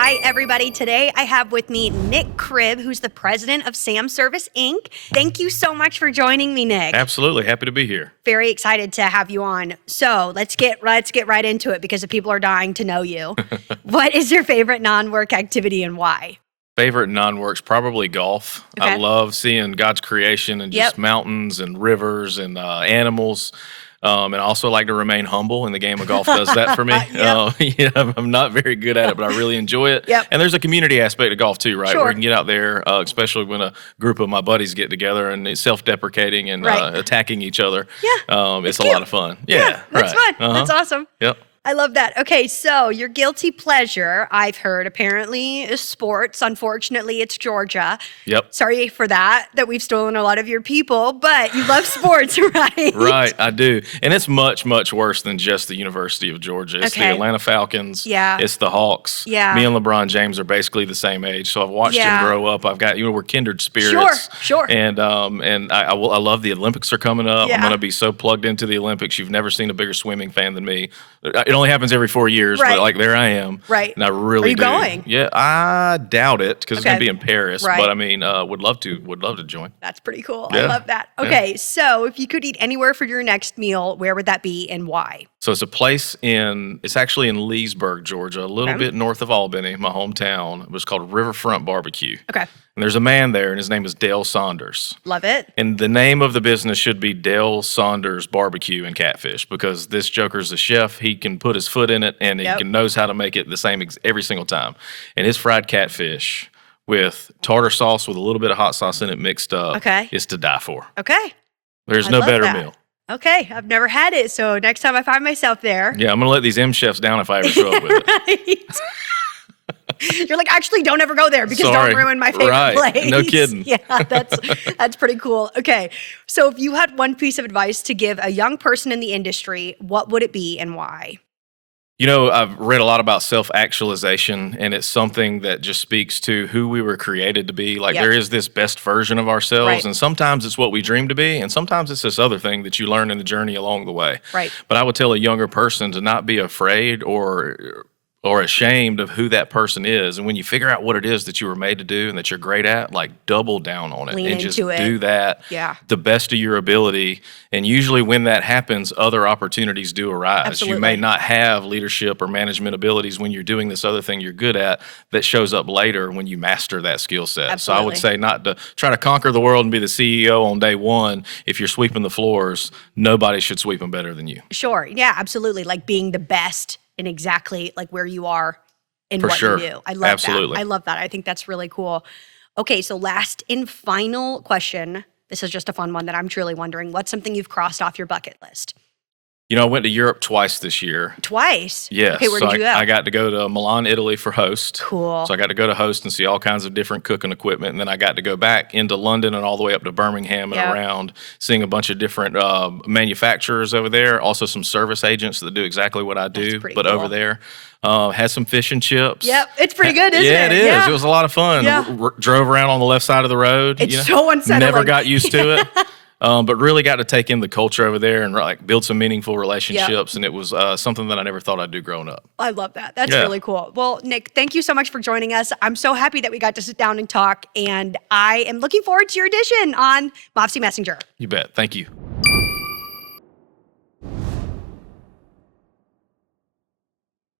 Hi, everybody. Today I have with me Nick Cribb, who's the president of Sam Service, Inc. Thank you so much for joining me, Nick. Absolutely. Happy to be here. Very excited to have you on. So let's get right into it because the people are dying to know you. What is your favorite non-work activity and why? Favorite non-work's probably golf. Okay. I love seeing God's creation and just mountains and rivers and animals. And I also like to remain humble, and the game of golf does that for me. I'm not very good at it, but I really enjoy it. And there's a community aspect of golf too, right? Sure. Where you can get out there, especially when a group of my buddies get together and it's self-deprecating and attacking each other. It's a lot of fun. That's fun. That's awesome. Yep. I love that. Okay, so your guilty pleasure, I've heard, apparently is sports. Unfortunately, it's Georgia. Yep. Sorry for that we've stolen a lot of your people, but you love sports, right? Right, I do. And it's much, much worse than just the University of Georgia. It's the Atlanta Falcons. Yeah. It's the Hawks. Yeah. Me and LeBron James are basically the same age, so I've watched him grow up. I've got, we're kindred spirits. Sure. And I love the Olympics are coming up. I'm going to be so plugged into the Olympics. You've never seen a bigger swimming fan than me. It only happens every 4 years, but like there I am. Right. And I really do. Are you going? Yeah, I doubt it because it's going to be in Paris. Right. But I mean, would love to join. That's pretty cool. Yeah. I love that. Okay, so if you could eat anywhere for your next meal, where would that be and why? So it's a place it's actually in Leesburg, Georgia, a little bit north of Albany, my hometown. It was called Riverfront Barbecue. Okay. And there's a man there, and his name is Dale Saunders. Love it. And the name of the business should be Dale Saunders Barbecue and Catfish because this joker's a chef. He can put his foot in it, and he knows how to make it the same every single time. And his fried catfish with tartar sauce with a little bit of hot sauce in it mixed up is to die for. Okay. There's no better meal. Okay, I've never had it, so next time I find myself there. Yeah, I'm going to let these M chefs down if I ever show up with it. You're like, actually, don't ever go there because don't ruin my favorite place. No kidding. Yeah, that's pretty cool. Okay, so if you had one piece of advice to give a young person in the industry, what would it be and why? I've read a lot about self-actualization, and it's something that just speaks to who we were created to be. Like there is this best version of ourselves, and sometimes it's what we dream to be, and sometimes it's this other thing that you learn in the journey along the way. Right. But I would tell a younger person to not be afraid or ashamed of who that person is. And when you figure out what it is that you were made to do and that you're great at, like double down on it and just do that the best of your ability. And usually when that happens, other opportunities do arise. Absolutely. You may not have leadership or management abilities when you're doing this other thing you're good at that shows up later when you master that skill set. Absolutely. So I would say not to try to conquer the world and be the CEO on day one. If you're sweeping the floors, nobody should sweep them better than you. Sure. Yeah, absolutely. Like being the best in exactly like where you are in what you do. I love that. I love that. I think that's really cool. Okay, so last and final question. This is just a fun one that I'm truly wondering. What's something you've crossed off your bucket list? I went to Europe twice this year. Twice? Yes. Okay, where did you go? I got to go to Milan, Italy for Host. Cool. So I got to go to Host and see all kinds of different cooking equipment. And then I got to go back into London and all the way up to Birmingham and around, seeing a bunch of different manufacturers over there. Also some service agents that do exactly what I do, but cool. Over there. Had some fish and chips. Yep, it's pretty good, isn't it? Yeah, it is. Yeah. It was a lot of fun. Yeah. Drove around on the left side of the road. It's so unsettling. Never got used to it. But really got to take in the culture over there and like build some meaningful relationships. And it was something that I never thought I'd do growing up. I love that. That's really cool. Well, Nick, thank you so much for joining us. I'm so happy that we got to sit down and talk. And I am looking forward to your edition on MAFSI Messenger. You bet. Thank you.